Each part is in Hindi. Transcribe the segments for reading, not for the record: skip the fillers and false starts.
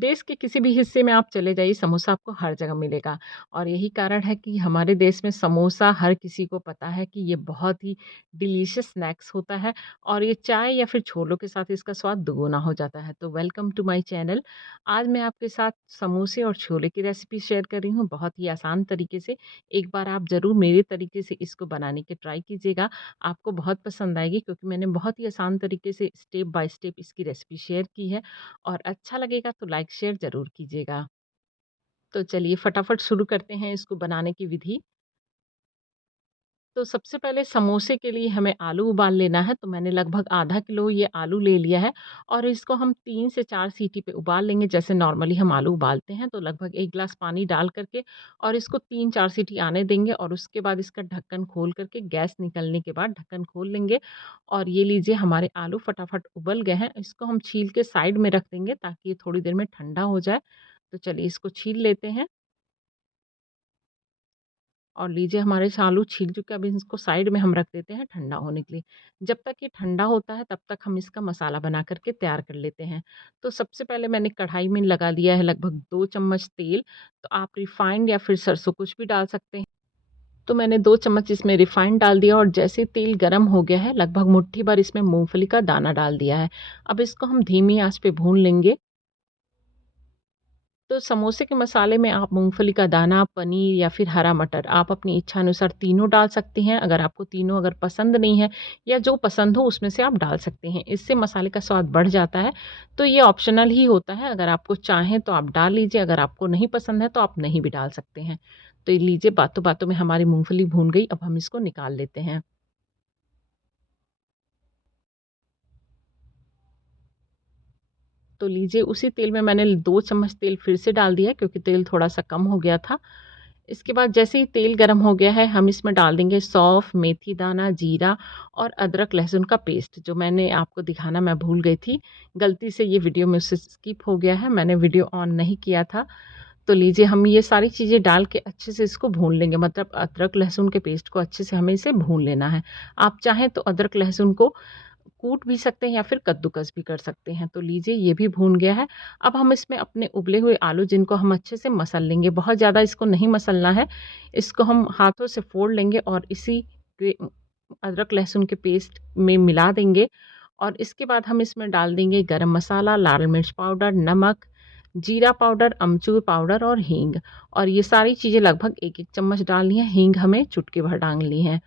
देश के किसी भी हिस्से में आप चले जाइए, समोसा आपको हर जगह मिलेगा और यही कारण है कि हमारे देश में समोसा हर किसी को पता है कि ये बहुत ही डिलीशियस स्नैक्स होता है और ये चाय या फिर छोलों के साथ इसका स्वाद दुगुना हो जाता है। तो वेलकम टू माय चैनल। आज मैं आपके साथ समोसे और छोले की रेसिपी शेयर कर रही हूँ, बहुत ही आसान तरीके से। एक बार आप ज़रूर मेरे तरीके से इसको बनाने की ट्राई कीजिएगा, आपको बहुत पसंद आएगी क्योंकि मैंने बहुत ही आसान तरीके से स्टेप बाय स्टेप इसकी रेसिपी शेयर की है। और अच्छा लगेगा तो लाइक शेयर ज़रूर कीजिएगा। तो चलिए फटाफट शुरू करते हैं इसको बनाने की विधि। तो सबसे पहले समोसे के लिए हमें आलू उबाल लेना है, तो मैंने लगभग आधा किलो ये आलू ले लिया है और इसको हम 3 से 4 सीटी पे उबाल लेंगे जैसे नॉर्मली हम आलू उबालते हैं। तो लगभग 1 ग्लास पानी डाल कर के और इसको 3-4 सीटी आने देंगे और उसके बाद इसका ढक्कन खोल कर के गैस निकलने के बाद ढक्कन खोल लेंगे और ये लीजिए हमारे आलू फटाफट उबल गए हैं। इसको हम छील के साइड में रख देंगे ताकि ये थोड़ी देर में ठंडा हो जाए। तो चलिए इसको छील लेते हैं। और लीजिए हमारे आलू छील चुके हैं, अभी इसको साइड में हम रख देते हैं ठंडा होने के लिए। जब तक ये ठंडा होता है तब तक हम इसका मसाला बना कर के तैयार कर लेते हैं। तो सबसे पहले मैंने कढ़ाई में लगा दिया है लगभग 2 चम्मच तेल, तो आप रिफाइंड या फिर सरसों कुछ भी डाल सकते हैं। तो मैंने 2 चम्मच इसमें रिफाइंड डाल दिया और जैसे तेल गरम हो गया है लगभग मुट्ठी भर इसमें मूँगफली का दाना डाल दिया है। अब इसको हम धीमी आँच पे भून लेंगे। तो समोसे के मसाले में आप मूँगफली का दाना, पनीर या फिर हरा मटर आप अपनी इच्छा अनुसार तीनों डाल सकते हैं। अगर आपको तीनों अगर पसंद नहीं है या जो पसंद हो उसमें से आप डाल सकते हैं। इससे मसाले का स्वाद बढ़ जाता है। तो ये ऑप्शनल ही होता है, अगर आपको चाहें तो आप डाल लीजिए, अगर आपको नहीं पसंद है तो आप नहीं भी डाल सकते हैं। तो ये लीजिए बातों-बातों में हमारी मूँगफली भून गई, अब हम इसको निकाल लेते हैं। तो लीजिए उसी तेल में मैंने 2 चम्मच तेल फिर से डाल दिया है क्योंकि तेल थोड़ा-सा कम हो गया था। इसके बाद जैसे ही तेल गरम हो गया है, हम इसमें डाल देंगे सौंफ, मेथी दाना, जीरा और अदरक लहसुन का पेस्ट, जो मैंने आपको दिखाना मैं भूल गई थी। गलती से ये वीडियो मुझसे स्किप हो गया है, मैंने वीडियो ऑन नहीं किया था। तो लीजिए हम ये सारी चीज़ें डाल के अच्छे से इसको भून लेंगे, मतलब अदरक लहसुन के पेस्ट को अच्छे से हमें इसे भून लेना है। आप चाहें तो अदरक लहसुन को कूट भी सकते हैं या फिर कद्दूकस भी कर सकते हैं। तो लीजिए ये भी भून गया है। अब हम इसमें अपने उबले हुए आलू जिनको हम अच्छे से मसल लेंगे, बहुत ज़्यादा इसको नहीं मसलना है। इसको हम हाथों से फोड़ लेंगे और इसी के अदरक लहसुन के पेस्ट में मिला देंगे और इसके बाद हम इसमें डाल देंगे गरम मसाला, लाल मिर्च पाउडर, नमक, जीरा पाउडर, अमचूर पाउडर और हींग। और ये सारी चीज़ें लगभग 1-1 चम्मच डालनी है, हींग हमें चुटकी भर डालनी है।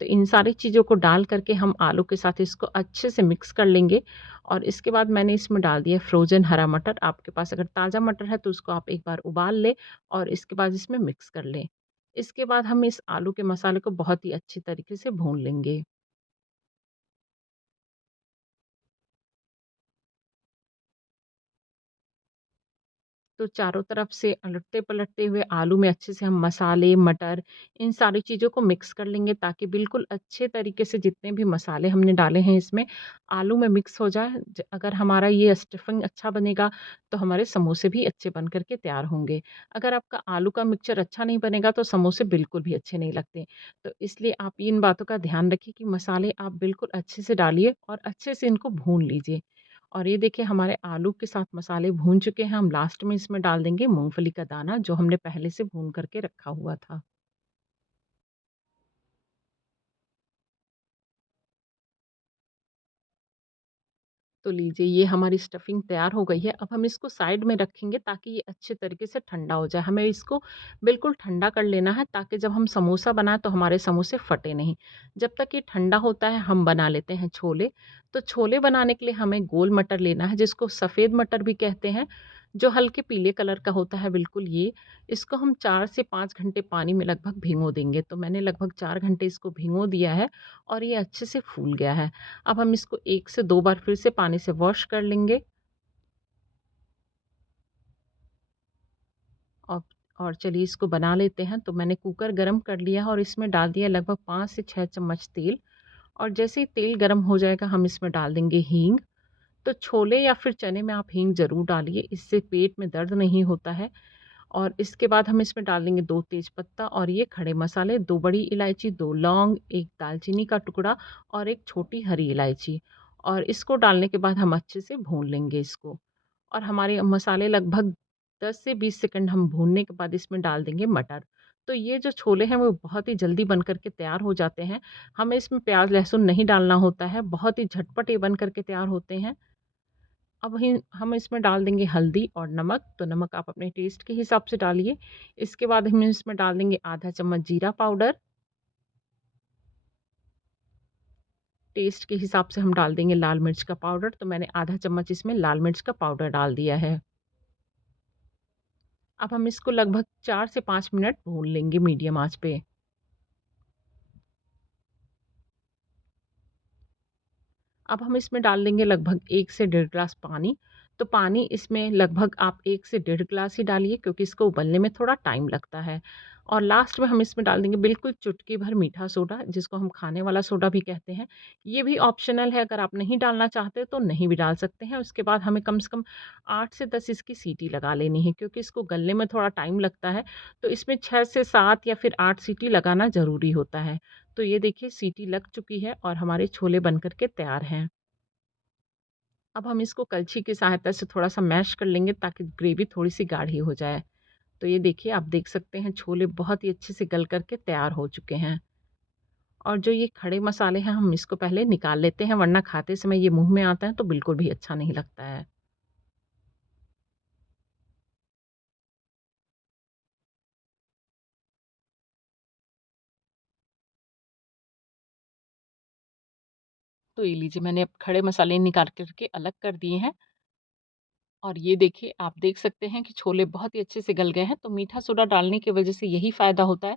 तो इन सारी चीज़ों को डाल करके हम आलू के साथ इसको अच्छे से मिक्स कर लेंगे और इसके बाद मैंने इसमें डाल दिया फ्रोज़न हरा मटर। आपके पास अगर ताज़ा मटर है तो उसको आप एक बार उबाल लें और इसके बाद इसमें मिक्स कर लें। इसके बाद हम इस आलू के मसाले को बहुत ही अच्छी तरीके से भून लेंगे। तो चारों तरफ से उलटते-पलटते हुए आलू में अच्छे से हम मसाले, मटर इन सारी चीज़ों को मिक्स कर लेंगे ताकि बिल्कुल अच्छे तरीके से जितने भी मसाले हमने डाले हैं इसमें आलू में मिक्स हो जाए। अगर हमारा ये स्टफिंग अच्छा बनेगा तो हमारे समोसे भी अच्छे बन कर के तैयार होंगे। अगर आपका आलू का मिक्सचर अच्छा नहीं बनेगा तो समोसे बिल्कुल भी अच्छे नहीं लगते। तो इसलिए आप इन बातों का ध्यान रखिए कि मसाले आप बिल्कुल अच्छे से डालिए और अच्छे से इनको भून लीजिए। और ये देखिए हमारे आलू के साथ मसाले भून चुके हैं, हम लास्ट में इसमें डाल देंगे मूँगफली का दाना जो हमने पहले से भून करके रखा हुआ था। तो लीजिए ये हमारी स्टफिंग तैयार हो गई है। अब हम इसको साइड में रखेंगे ताकि ये अच्छे तरीके से ठंडा हो जाए। हमें इसको बिल्कुल ठंडा कर लेना है ताकि जब हम समोसा बनाएँ तो हमारे समोसे फटे नहीं। जब तक ये ठंडा होता है हम बना लेते हैं छोले। तो छोले बनाने के लिए हमें गोल मटर लेना है जिसको सफ़ेद मटर भी कहते हैं, जो हल्के पीले कलर का होता है बिल्कुल ये। इसको हम 4 से 5 घंटे पानी में लगभग भिगो देंगे। तो मैंने लगभग 4 घंटे इसको भिगो दिया है और ये अच्छे से फूल गया है। अब हम इसको 1 से 2 बार फिर से पानी से वॉश कर लेंगे और और चलिए इसको बना लेते हैं। तो मैंने कुकर गरम कर लिया है और इसमें डाल दिया लगभग 5 से 6 चम्मच तेल और जैसे ही तेल गरम हो जाएगा हम इसमें डाल देंगे हींग। तो छोले या फिर चने में आप हींग ज़रूर डालिए, इससे पेट में दर्द नहीं होता है। और इसके बाद हम इसमें डाल देंगे 2 तेज पत्ता और ये खड़े मसाले, 2 बड़ी इलायची, 2 लौंग, 1 दालचीनी का टुकड़ा और 1 छोटी हरी इलायची। और इसको डालने के बाद हम अच्छे से भून लेंगे इसको। और हमारे मसाले लगभग 10 से 20 सेकंड हम भूनने के बाद इसमें डाल देंगे मटर। तो ये जो छोले हैं वो बहुत ही जल्दी बन कर के तैयार हो जाते हैं। हमें इसमें प्याज़, लहसुन नहीं डालना होता है, बहुत ही झटपट ये बन कर के तैयार होते हैं। अब ही हम इसमें डाल देंगे हल्दी और नमक, तो नमक आप अपने टेस्ट के हिसाब से डालिए। इसके बाद हम इसमें डाल देंगे आधा चम्मच जीरा पाउडर, टेस्ट के हिसाब से हम डाल देंगे लाल मिर्च का पाउडर, तो मैंने आधा चम्मच इसमें लाल मिर्च का पाउडर डाल दिया है। अब हम इसको लगभग 4 से 5 मिनट भून लेंगे मीडियम आँच पे। अब हम इसमें डाल देंगे लगभग 1 से डेढ़ ग्लास पानी। तो पानी इसमें लगभग आप 1 से डेढ़ ग्लास ही डालिए क्योंकि इसको उबलने में थोड़ा टाइम लगता है। और लास्ट में हम इसमें डाल देंगे बिल्कुल चुटकी भर मीठा सोडा, जिसको हम खाने वाला सोडा भी कहते हैं। ये भी ऑप्शनल है, अगर आप नहीं डालना चाहते तो नहीं भी डाल सकते हैं। उसके बाद हमें कम से कम 8 से 10 इसकी सीटी लगा लेनी है क्योंकि इसको गलने में थोड़ा टाइम लगता है। तो इसमें 6 से 7 या फिर 8 सीटी लगाना ज़रूरी होता है। तो ये देखिए सीटी लग चुकी है और हमारे छोले बन कर के तैयार हैं। अब हम इसको कलछी की सहायता से थोड़ा-सा मैश कर लेंगे ताकि ग्रेवी थोड़ी-सी गाढ़ी हो जाए। तो ये देखिए आप देख सकते हैं छोले बहुत ही अच्छे से गल कर के तैयार हो चुके हैं। और जो ये खड़े मसाले हैं हम इसको पहले निकाल लेते हैं, वरना खाते समय ये मुँह में आता है तो बिल्कुल भी अच्छा नहीं लगता है। तो ये लीजिए मैंने अब खड़े मसाले निकाल कर के अलग कर दिए हैं। और ये देखिए, आप देख सकते हैं कि छोले बहुत ही अच्छे से गल गए हैं, तो मीठा सोडा डालने की वज़ह से यही फ़ायदा होता है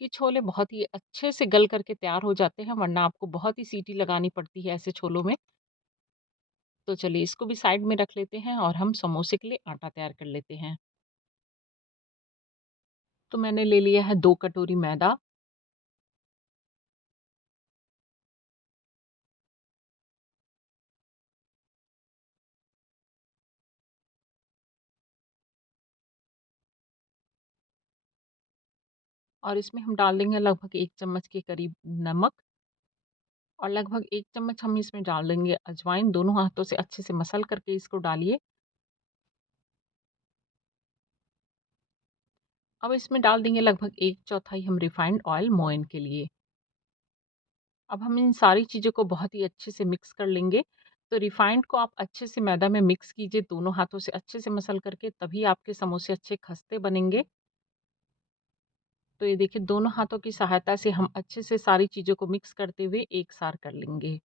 कि छोले बहुत ही अच्छे से गल कर के तैयार हो जाते हैं, वरना आपको बहुत ही सीटी लगानी पड़ती है ऐसे छोलों में। तो चलिए इसको भी साइड में रख लेते हैं और हम समोसे के लिए आटा तैयार कर लेते हैं। तो मैंने ले लिया है 2 कटोरी मैदा और इसमें हम डाल देंगे लगभग 1 चम्मच के करीब नमक और लगभग 1 चम्मच हम इसमें डाल देंगे अजवाइन। दोनों हाथों से अच्छे से मसल करके इसको डालिए। अब इसमें डाल देंगे लगभग 1 चौथाई हम रिफाइंड ऑयल मोयन के लिए। अब हम इन सारी चीज़ों को बहुत ही अच्छे से मिक्स कर लेंगे। तो रिफाइंड को आप अच्छे से मैदा में मिक्स कीजिए, दोनों हाथों से अच्छे से मसल करके, तभी आपके समोसे अच्छे खस्ते बनेंगे। तो ये देखिए दोनों हाथों की सहायता से हम अच्छे से सारी चीज़ों को मिक्स करते हुए एक साथ कर लेंगे।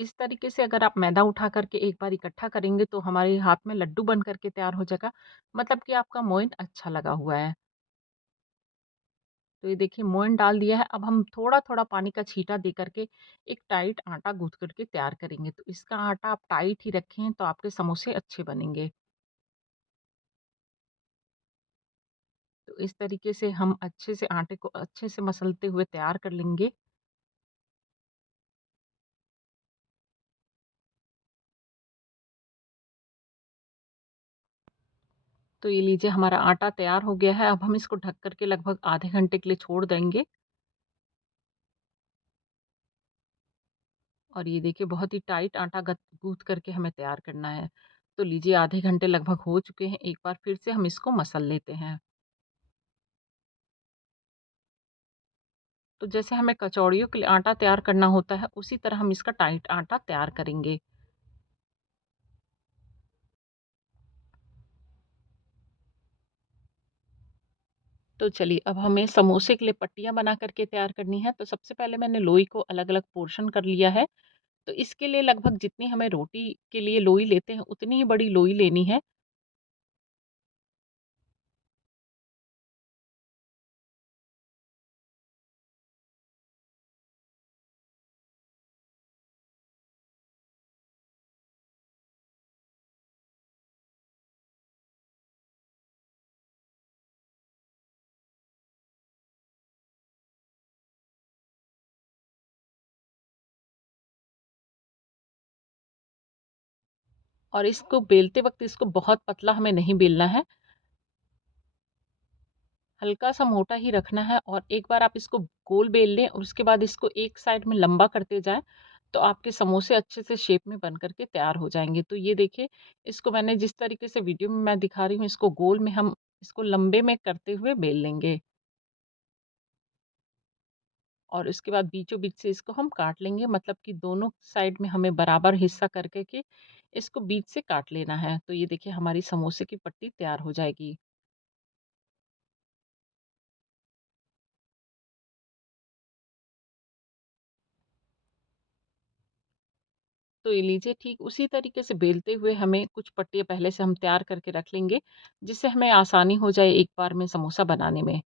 इस तरीके से अगर आप मैदा उठा करके एक बार इकट्ठा करेंगे तो हमारे हाथ में लड्डू बन करके तैयार हो जाएगा। मतलब कि आपका मोइन अच्छा लगा हुआ है। तो ये देखिए मोइन डाल दिया है। अब हम थोड़ा-थोड़ा पानी का छींटा दे करके एक टाइट आटा गूँथ करके तैयार करेंगे। तो इसका आटा आप टाइट ही रखें तो आपके समोसे अच्छे बनेंगे। तो इस तरीके से हम अच्छे से आटे को अच्छे से मसलते हुए तैयार कर लेंगे। तो ये लीजिए हमारा आटा तैयार हो गया है। अब हम इसको ढक कर के लगभग आधे घंटे के लिए छोड़ देंगे। और ये देखिए बहुत ही टाइट आटा गूँथ करके हमें तैयार करना है। तो लीजिए आधे घंटे लगभग हो चुके हैं। एक बार फिर से हम इसको मसल लेते हैं। तो जैसे हमें कचौड़ियों के लिए आटा तैयार करना होता है, उसी तरह हम इसका टाइट आटा तैयार करेंगे। तो चलिए अब हमें समोसे के लिए पट्टियाँ बना करके तैयार करनी है। तो सबसे पहले मैंने लोई को अलग-अलग पोर्शन कर लिया है। तो इसके लिए लगभग जितनी हमें रोटी के लिए लोई लेते हैं, उतनी ही बड़ी लोई लेनी है। और इसको बेलते वक़्त इसको बहुत पतला हमें नहीं बेलना है, हल्का-सा मोटा ही रखना है और एक बार आप इसको गोल बेल लें और उसके बाद इसको एक साइड में लंबा करते जाएँ, तो आपके समोसे अच्छे से शेप में बन कर के तैयार हो जाएँगे। तो ये देखिए, इसको मैंने जिस तरीके से वीडियो में मैं दिखा रही हूँ, इसको गोल में हम इसको लंबे में करते हुए बेल लेंगे और उसके बाद बीचों-बीच से इसको हम काट लेंगे, मतलब कि दोनों साइड में हमें बराबर हिस्सा करके के इसको बीच से काट लेना है। तो ये देखिए, हमारी समोसे की पट्टी तैयार हो जाएगी। तो ये लीजिए, ठीक उसी तरीके से बेलते हुए हमें कुछ पट्टियाँ पहले से हम तैयार करके रख लेंगे, जिससे हमें आसानी हो जाए एक बार में समोसा बनाने में।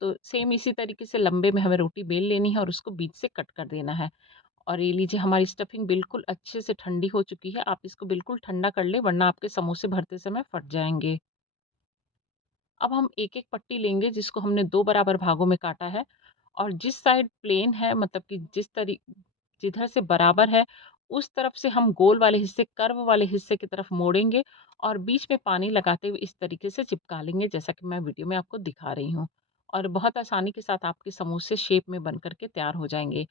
तो सेम इसी तरीके से लंबे में हमें रोटी बेल लेनी है और उसको बीच से कट कर देना है। और ये लीजिए, हमारी स्टफिंग बिल्कुल अच्छे से ठंडी हो चुकी है। आप इसको बिल्कुल ठंडा कर लें, वरना आपके समोसे भरते समय फट जाएँगे। अब हम एक-एक पट्टी लेंगे जिसको हमने 2 बराबर भागों में काटा है और जिस साइड प्लेन है, मतलब कि जिधर से बराबर है, उस तरफ से हम गोल वाले हिस्से, कर्व वाले हिस्से की तरफ मोड़ेंगे और बीच में पानी लगाते हुए इस तरीके से चिपका लेंगे, जैसा कि मैं वीडियो में आपको दिखा रही हूँ। और बहुत आसानी के साथ आपके समोसे शेप में बन कर के तैयार हो जाएँगे।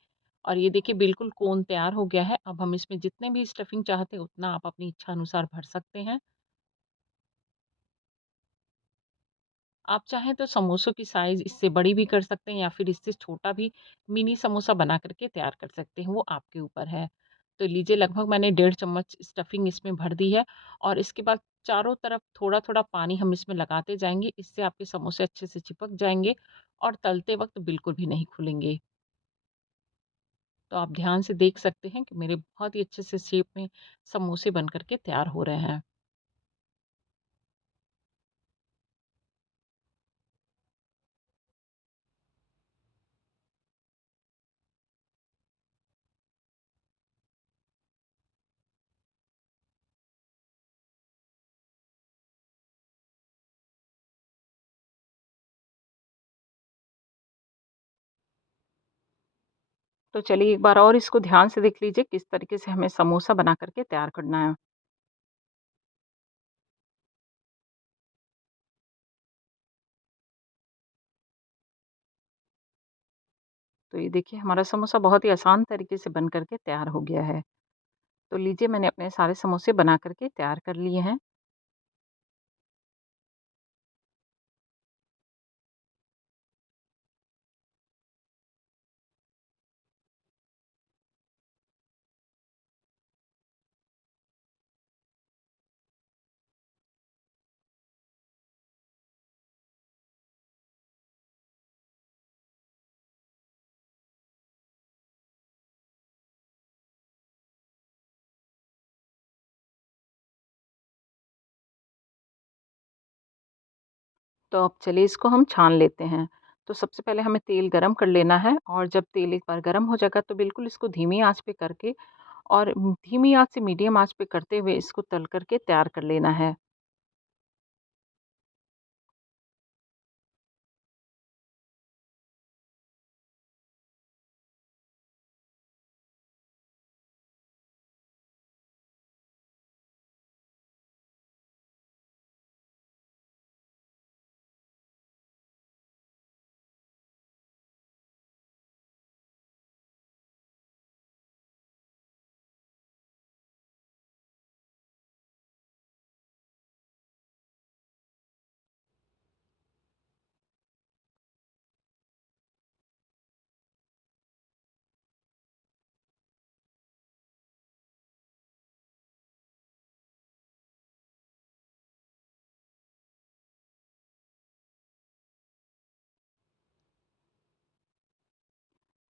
और ये देखिए, बिल्कुल कोन तैयार हो गया है। अब हम इसमें जितने भी स्टफिंग चाहते हैं उतना आप अपनी इच्छा अनुसार भर सकते हैं। आप चाहें तो समोसों की साइज़ इससे बड़ी भी कर सकते हैं या फिर इससे छोटा भी मिनी समोसा बना कर के तैयार कर सकते हैं, वो आपके ऊपर है। तो लीजिए, लगभग मैंने 1.5 चम्मच स्टफिंग इसमें भर दी है और इसके बाद चारों तरफ थोड़ा-थोड़ा पानी हम इसमें लगाते जाएँगे, इससे आपके समोसे अच्छे से चिपक जाएँगे और तलते वक़्त बिल्कुल भी नहीं खुलेंगे। तो आप ध्यान से देख सकते हैं कि मेरे बहुत ही अच्छे से शेप में समोसे बन कर के तैयार हो रहे हैं। तो चलिए, एक बार और इसको ध्यान से देख लीजिए किस तरीके से हमें समोसा बना कर के तैयार करना है। तो ये देखिए, हमारा समोसा बहुत ही आसान तरीके से बन कर के तैयार हो गया है। तो लीजिए, मैंने अपने सारे समोसे बना कर के तैयार कर लिए हैं। तो अब चलिए, इसको हम छान लेते हैं। तो सबसे पहले हमें तेल गरम कर लेना है और जब तेल एक बार गरम हो जाएगा तो बिल्कुल इसको धीमी आँच पे करके और धीमी आँच से मीडियम आँच पे करते हुए इसको तल कर के तैयार कर लेना है।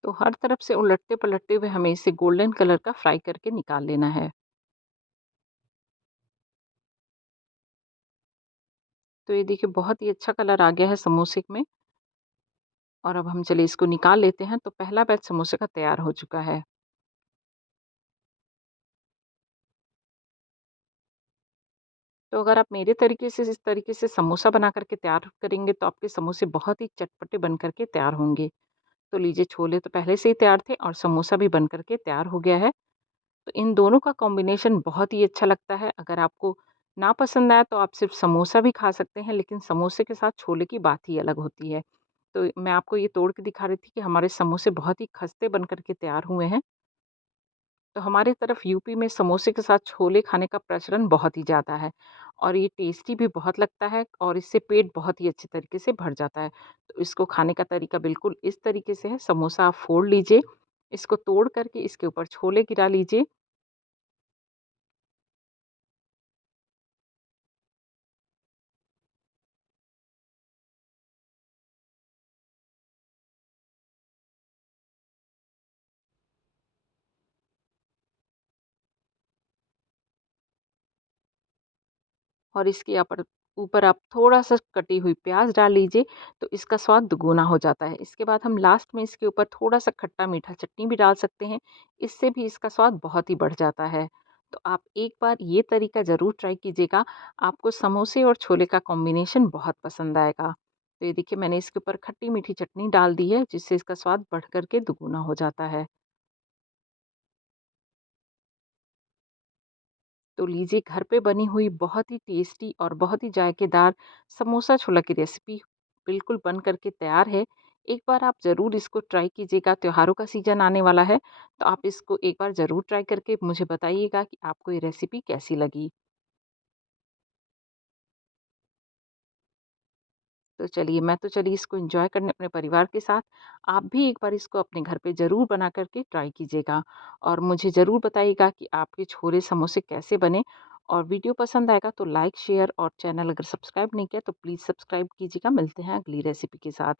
तो हर तरफ से उलटते-पलटते हुए हमें इसे गोल्डन कलर का फ्राई करके निकाल लेना है। तो ये देखिए, बहुत ही अच्छा कलर आ गया है समोसे में और अब हम चलिए इसको निकाल लेते हैं। तो पहला बैच समोसे का तैयार हो चुका है। तो अगर आप मेरे तरीके से इस तरीके से समोसा बना कर के तैयार करेंगे तो आपके समोसे बहुत ही चटपटे बन कर के तैयार होंगे। तो लीजिए, छोले तो पहले से ही तैयार थे और समोसा भी बन कर के तैयार हो गया है। तो इन दोनों का कॉम्बिनेशन बहुत ही अच्छा लगता है। अगर आपको ना पसंद आया तो आप सिर्फ़ समोसा भी खा सकते हैं, लेकिन समोसे के साथ छोले की बात ही अलग होती है। तो मैं आपको ये तोड़ के दिखा रही थी कि हमारे समोसे बहुत ही खस्ते बन कर के तैयार हुए हैं। तो हमारे तरफ यूपी में समोसे के साथ छोले खाने का प्रचलन बहुत ही ज़्यादा है और ये टेस्टी भी बहुत लगता है और इससे पेट बहुत ही अच्छे तरीके से भर जाता है। तो इसको खाने का तरीका बिल्कुल इस तरीके से है, समोसा आप फोड़ लीजिए, इसको तोड़ करके इसके ऊपर छोले गिरा लीजिए। और इसके ऊपर ऊपर आप थोड़ा-सा कटी हुई प्याज़ डाल लीजिए, तो इसका स्वाद दुगुना हो जाता है। इसके बाद हम लास्ट में इसके ऊपर थोड़ा-सा खट्टा-मीठा चटनी भी डाल सकते हैं, इससे भी इसका स्वाद बहुत ही बढ़ जाता है। तो आप एक बार ये तरीका ज़रूर ट्राई कीजिएगा, आपको समोसे और छोले का कॉम्बिनेशन बहुत पसंद आएगा। तो ये देखिए मैंने इसके ऊपर खट्टी-मीठी चटनी डाल दी है, जिससे इसका स्वाद बढ़ कर के दुगुना हो जाता है। तो लीजिए घर पे बनी हुई बहुत ही टेस्टी और बहुत ही जायकेदार समोसा छोला की रेसिपी बिल्कुल बन करके तैयार है। एक बार आप ज़रूर इसको ट्राई कीजिएगा, त्योहारों का सीज़न आने वाला है, तो आप इसको एक बार ज़रूर ट्राई करके मुझे बताइएगा कि आपको ये रेसिपी कैसी लगी। तो चलिए इसको एन्जॉय करने अपने परिवार के साथ, आप भी एक बार इसको अपने घर पे ज़रूर बना कर के ट्राई कीजिएगा और मुझे ज़रूर बताइएगा कि आपके छोले समोसे कैसे बने और वीडियो पसंद आएगा तो लाइक, शेयर और चैनल अगर सब्सक्राइब नहीं किया तो प्लीज़ सब्सक्राइब कीजिएगा। मिलते हैं अगली रेसिपी के साथ।